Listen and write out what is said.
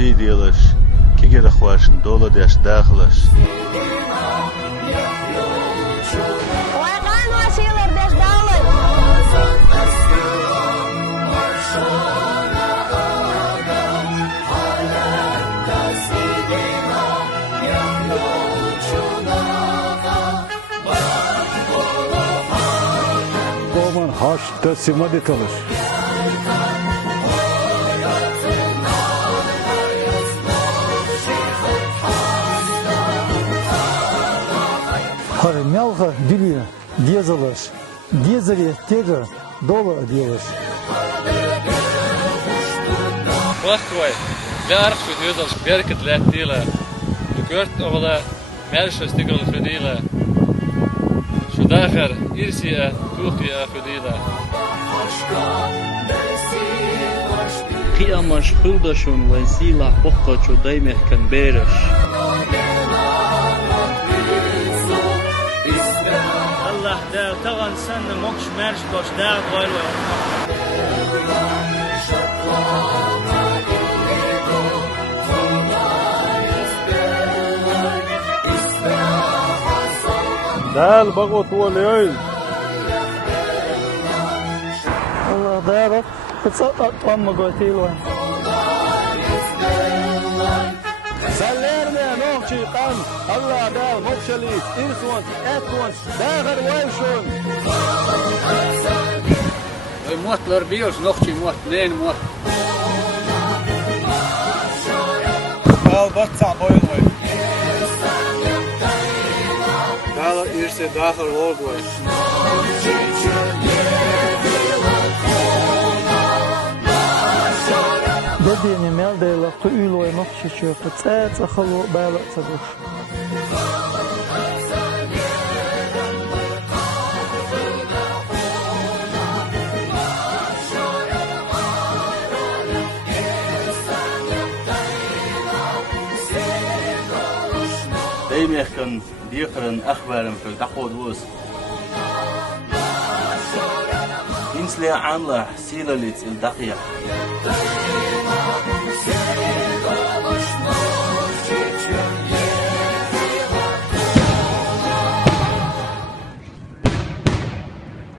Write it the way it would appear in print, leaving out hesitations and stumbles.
سيديلش كي جد خواشن دولة داش داخلش ويقان وسيلر داش دالش Koman haş tesima detaliş. Hare mjalga dülüye diyezalış. Diyezeri tega dola diyeliş. Wachtwaai, daar zo heel als werkend laat delen. De kort over mensen stikken verdelen. Zodat er irsie toetie verdelen. قيامش خلدشون وانسيلا بقى دايمه كان بيرش الله دا تغن سن مكش مرش باش دا غايل دال بغوت هو اليوم Allah dağırak kısa tamma götüyle. Sallerle nokçi kan Allah dağ mokşali insuan etwan dağır vayşun. Muhtlar bios nog je mocht nee mocht. Al batsa boyun boy. Dağlar irse dağlar ol boy. Dediğini meldeyle tu üloy nokçi çöpü tsetse xalu bağla tsaduş. دايما كان بيقرن أخبارهم في التقود وس إنسلي عاملة سيلة لتس الدقيقة